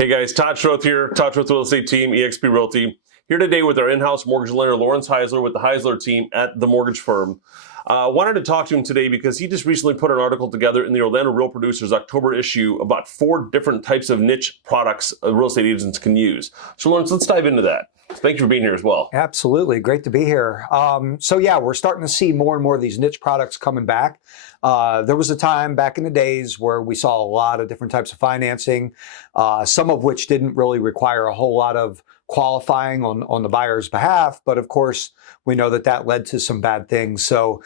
Hey guys, Todd Schroth here, Todd Schroth Real Estate Team, eXp Realty. Here today with our in-house mortgage lender, Laurence Heisler with the Heisler team at the mortgage firm. Wanted to talk to him today because he just recently put an article together in the Orlando Real Producers October issue about 4 different types of niche products real estate agents can use. So Laurence, let's dive into that. Thank you for being here as well. Absolutely. Great to be here. So yeah, we're starting to see more and more of these niche products coming back. There was a time back in the days where we saw a lot of different types of financing, some of which didn't really require a whole lot of qualifying on the buyer's behalf. But of course, we know that that led to some bad things. So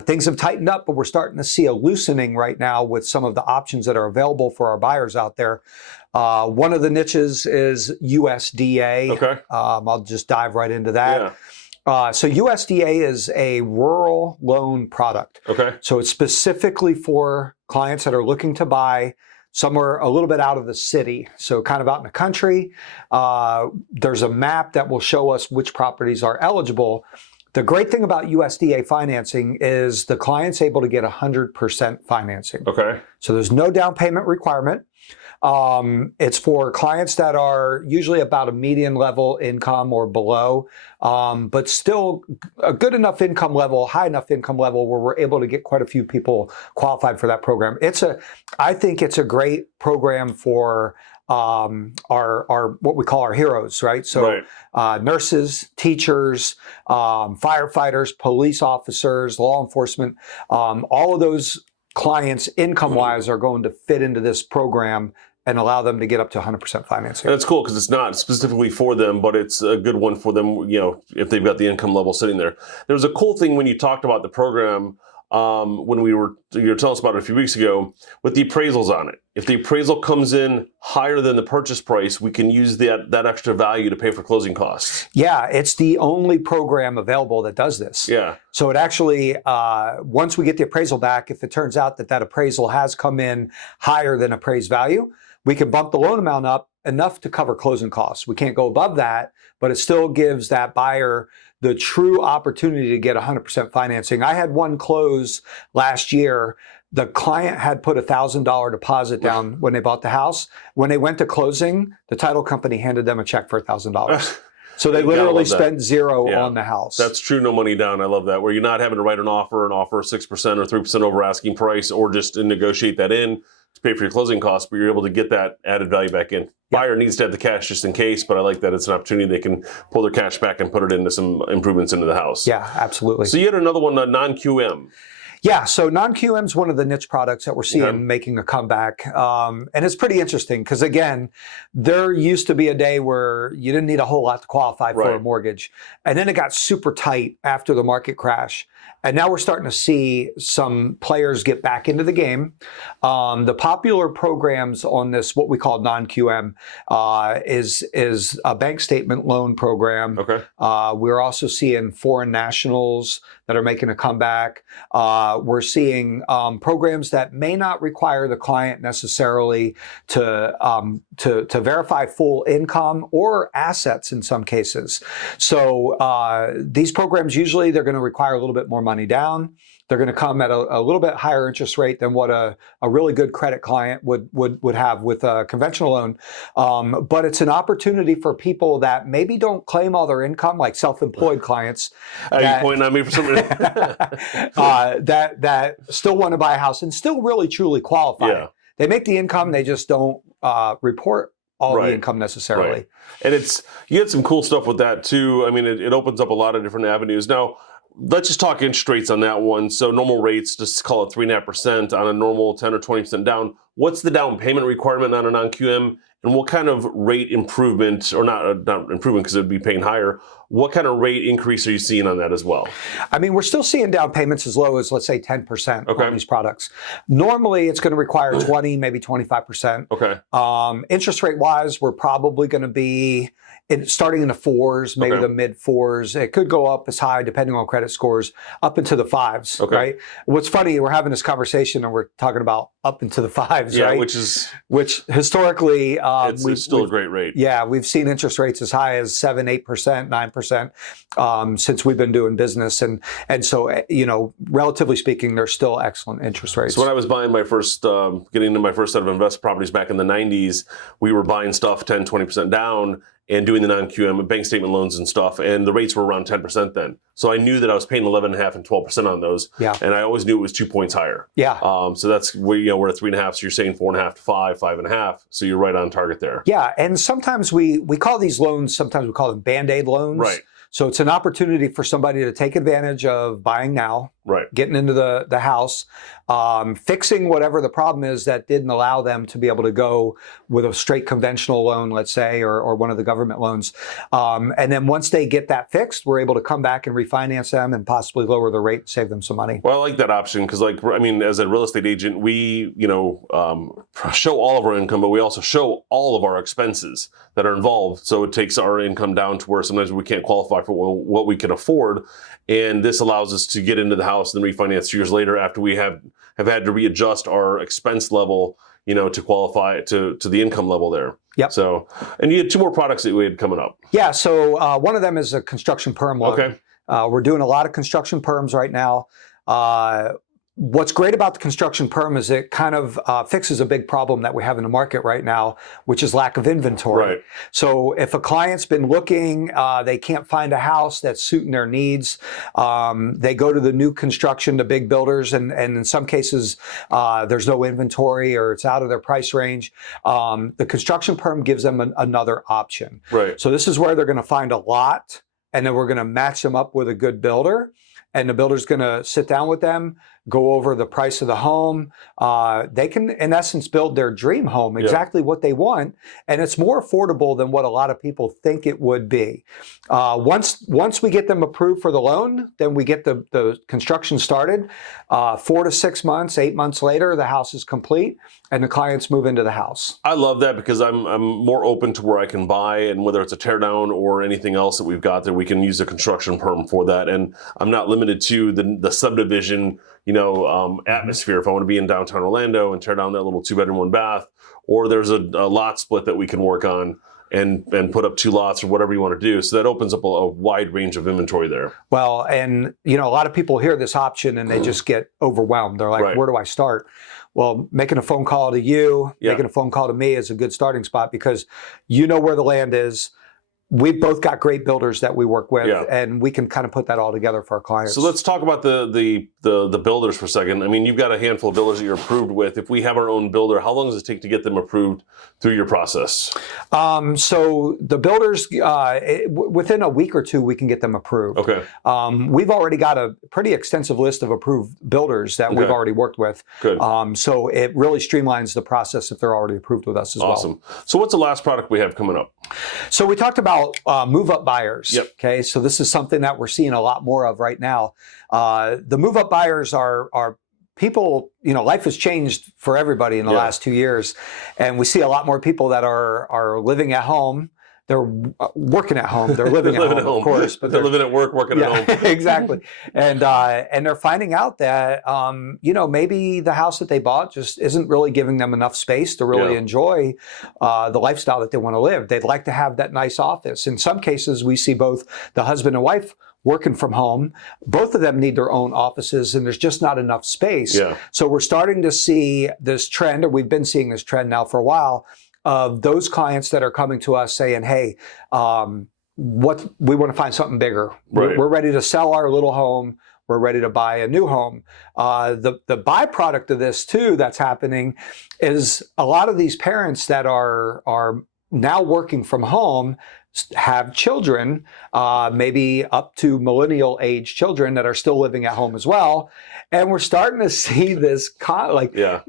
things have tightened up, but we're starting to see a loosening right now with some of the options that are available for our buyers out there. One of the niches is USDA. Okay. I'll just dive right into that. Yeah. So USDA is a rural loan product. Okay. So it's specifically for clients that are looking to buy somewhere a little bit out of the city. So kind of out in the country. There's a map that will show us which properties are eligible. The great thing about USDA financing is the client's able to get 100% financing. Okay. So there's no down payment requirement. It's for clients that are usually about a median level income or below, but still a good enough income level, high enough income level where we're able to get quite a few people qualified for that program. I think it's a great program for our what we call our heroes, right? So nurses, teachers, firefighters, police officers, law enforcement, all of those clients income-wise are going to fit into this program and allow them to get up to 100% financing. And that's cool because it's not specifically for them, but it's a good one for them, you know, if they've got the income level sitting there. There was a cool thing when you talked about the program when you were telling us about it a few weeks ago with the appraisals on it. If the appraisal comes in higher than the purchase price, we can use that extra value to pay for closing costs. Yeah, it's the only program available that does this. Yeah. So it actually, once we get the appraisal back, if it turns out that that appraisal has come in higher than appraised value, we can bump the loan amount up enough to cover closing costs. We can't go above that, but it still gives that buyer the true opportunity to get 100% financing. I had one close last year. The client had put $1,000 deposit down when they bought the house. When they went to closing, the title company handed them a check for $1,000. So they literally spent zero on the house. That's true, no money down. I love that. Where you're not having to write an offer 6% or 3% over asking price, or just negotiate that in to pay for your closing costs, but you're able to get that added value back in. Buyer needs to have the cash just in case, but I like that it's an opportunity they can pull their cash back and put it into some improvements into the house. Yeah, absolutely. So you had another one, non-QM. Yeah, so non-QM is one of the niche products that we're seeing making a comeback. And it's pretty interesting because, again, there used to be a day where you didn't need a whole lot to qualify for a mortgage. And then it got super tight after the market crash. And now we're starting to see some players get back into the game. The popular programs on this, what we call non-QM, is a bank statement loan program. Okay. We're also seeing foreign nationals that are making a comeback. We're seeing programs that may not require the client necessarily to verify full income or assets in some cases. So these programs, usually they're going to require a little bit more money down. They're going to come at a little bit higher interest rate than what a really good credit client would have with a conventional loan. But it's an opportunity for people that maybe don't claim all their income, like self-employed clients. Are you pointing at me for something? that still want to buy a house and still really truly qualify. Yeah. They make the income, they just don't report all the income necessarily. Right. And you had some cool stuff with that too. I mean, it opens up a lot of different avenues. Now, let's just talk interest rates on that one. So normal rates, just call it 3.5% on a normal 10 or 20% down. What's the down payment requirement on a non-QM? And what kind of rate improvement, or not improvement because it would be paying higher, what kind of rate increase are you seeing on that as well? I mean, we're still seeing down payments as low as, let's say, 10% on these products. Normally, it's going to require 20, maybe 25%. Okay. Interest rate wise, we're probably going to be starting in the 4s, maybe the mid 4s. It could go up as high, depending on credit scores, up into the 5s, right? What's funny, we're having this conversation and we're talking about up into the 5s. 5s, Yeah, right? which historically it's still a great rate. Yeah, we've seen interest rates as high as 7, 8%, 9% since we've been doing business, and so relatively speaking, they're still excellent interest rates. So when I was buying my first, getting into my first set of investment properties back in the 90s, we were buying stuff 10, 20% down and doing the non-QM bank statement loans and stuff, and the rates were around 10% then. So I knew that I was paying 11.5 and 12% on those, and I always knew it was 2 points higher. Yeah. So that's where we're at 3.5. So you're saying 4.5 to 5, 5.5. So you're right on target there. Yeah, and sometimes we call these loans. Sometimes we call them Band-Aid loans. Right. So it's an opportunity for somebody to take advantage of buying now, getting into the house, fixing whatever the problem is that didn't allow them to be able to go with a straight conventional loan, let's say, or one of the government loans. And then once they get that fixed, we're able to come back and refinance them and possibly lower the rate, save them some money. Well, I like that option because, as a real estate agent, we, show all of our income, but we also show all of our expenses that are involved. So it takes our income down to where sometimes we can't qualify for what we can afford. And this allows us to get into the house and then refinance 2 years later after we have had to readjust our expense level, to qualify to the income level there. Yep. So, and you had 2 more products that we had coming up. Yeah. So one of them is a construction perm loan. Okay. We're doing a lot of construction perms right now. What's great about the construction perm is it kind of fixes a big problem that we have in the market right now, which is lack of inventory. Right. So if a client's been looking, they can't find a house that's suiting their needs, they go to the new construction, the big builders, and in some cases, there's no inventory or it's out of their price range. The construction perm gives them another option. Right. So this is where they're going to find a lot, and then we're going to match them up with a good builder. And the builder's going to sit down with them, go over the price of the home. They can, in essence, build their dream home, exactly what they want. And it's more affordable than what a lot of people think it would be. Once we get them approved for the loan, then we get the construction started. 4 to 6 months, 8 months later, the house is complete and the clients move into the house. I love that because I'm more open to where I can buy, and whether it's a tear down or anything else that we've got there, we can use a construction perm for that. And I'm not limited to the subdivision, atmosphere. If I want to be in downtown Orlando and tear down that little 2-bedroom, 1-bath, or there's a lot split that we can work on and put up 2 lots or whatever you want to do. So that opens up a wide range of inventory there. Well, and a lot of people hear this option and they just get overwhelmed. They're like, where do I start? Well, making a phone call to you, making a phone call to me is a good starting spot because you know where the land is. We've both got great builders that we work with, and we can kind of put that all together for our clients. So let's talk about the builders for a second. I mean, you've got a handful of builders that you're approved with. If we have our own builder, how long does it take to get them approved through your process? So the builders, within a week or 2, we can get them approved. Okay. We've already got a pretty extensive list of approved builders that we've already worked with. Good. So it really streamlines the process if they're already approved with us as well. Awesome. So what's the last product we have coming up? So we talked about move-up buyers. Yep. Okay, so this is something that we're seeing a lot more of right now. The move-up buyers are people. Life has changed for everybody in the last 2 years, and we see a lot more people that are living at home. They're working at home. They're living at home, of course, but they're living at work, working at home. Exactly. And they're finding out that maybe the house that they bought just isn't really giving them enough space to really enjoy the lifestyle that they want to live. They'd like to have that nice office. In some cases, we see both the husband and wife working from home. Both of them need their own offices, and there's just not enough space. Yeah. So we're starting to see this trend, or we've been seeing this trend now for a while, of those clients that are coming to us saying, hey, we want to find something bigger. Right. We're ready to sell our little home. We're ready to buy a new home. The byproduct of this too that's happening is a lot of these parents that are now working from home have children, maybe up to millennial age children that are still living at home as well. And we're starting to see this this conflict. We're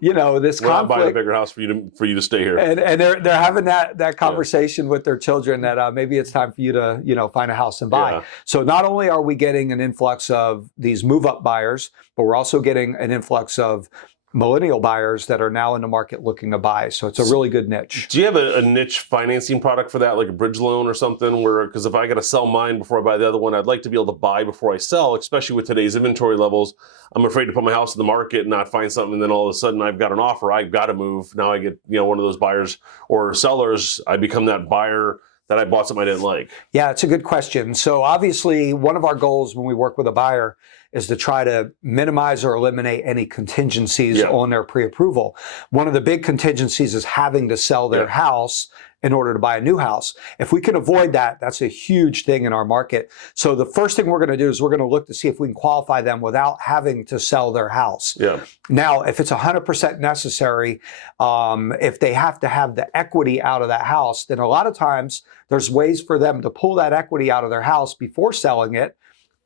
not buying a bigger house for you to stay here. And they're having that conversation with their children that maybe it's time for you to find a house and buy. Yeah. So not only are we getting an influx of these move-up buyers, but we're also getting an influx of millennial buyers that are now in the market looking to buy. So it's a really good niche. Do you have a niche financing product for that, like a bridge loan or something? Because if I got to sell mine before I buy the other one, I'd like to be able to buy before I sell, especially with today's inventory levels. I'm afraid to put my house in the market and not find something, and then all of a sudden I've got an offer. I've got to move. Now I get one of those buyers or sellers. I become that buyer that I bought something I didn't like. Yeah, it's a good question. So obviously, one of our goals when we work with a buyer is to try to minimize or eliminate any contingencies on their pre-approval. One of the big contingencies is having to sell their house in order to buy a new house. If we can avoid that, that's a huge thing in our market. So the first thing we're going to do is we're going to look to see if we can qualify them without having to sell their house. Yeah. Now, if it's 100% necessary, if they have to have the equity out of that house, then a lot of times there's ways for them to pull that equity out of their house before selling it.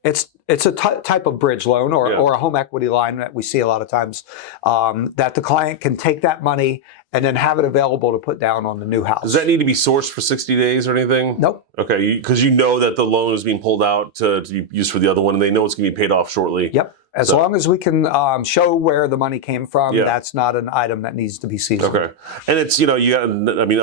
It's a type of bridge loan or a home equity line that we see a lot of times, that the client can take that money and then have it available to put down on the new house. Does that need to be sourced for 60 days or anything? Nope. Okay, because you know that the loan is being pulled out to be used for the other one, and they know it's going to be paid off shortly. Yep. As long as we can show where the money came from, that's not an item that needs to be seized. Okay. And it's, you got,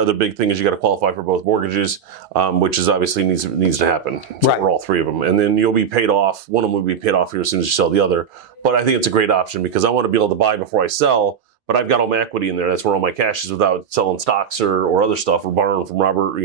other big thing is you got to qualify for both mortgages, which is obviously needs to happen for all three of them. And then you'll be paid off. One of them will be paid off here as soon as you sell the other. But I think it's a great option because I want to be able to buy before I sell. But I've got all my equity in there. That's where all my cash is without selling stocks or other stuff or borrowing from Robert,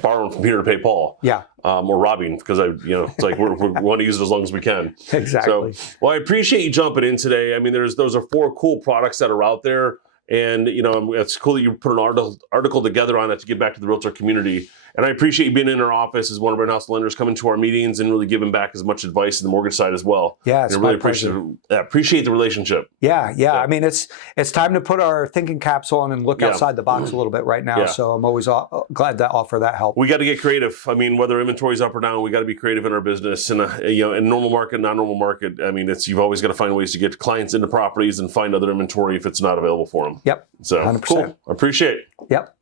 borrowing from Peter to pay Paul. Yeah. Or robbing because it's like we want to use it as long as we can. Exactly. So, well, I appreciate you jumping in today. I mean, those are 4 cool products that are out there. And, it's cool that you put an article together on it to give back to the realtor community. And I appreciate you being in our office as one of our in-house lenders, coming to our meetings and really giving back as much advice to the mortgage side as well. Yeah, it's really appreciate the relationship. Yeah. I mean, it's time to put our thinking caps on and look outside the box a little bit right now. So I'm always glad to offer that help. We got to get creative. I mean, whether inventory's up or down, we got to be creative in our business. And in normal market, non-normal market, I mean, you've always got to find ways to get clients into properties and find other inventory if it's not available for them. Yep. So 100%. Cool. I appreciate it. Yep.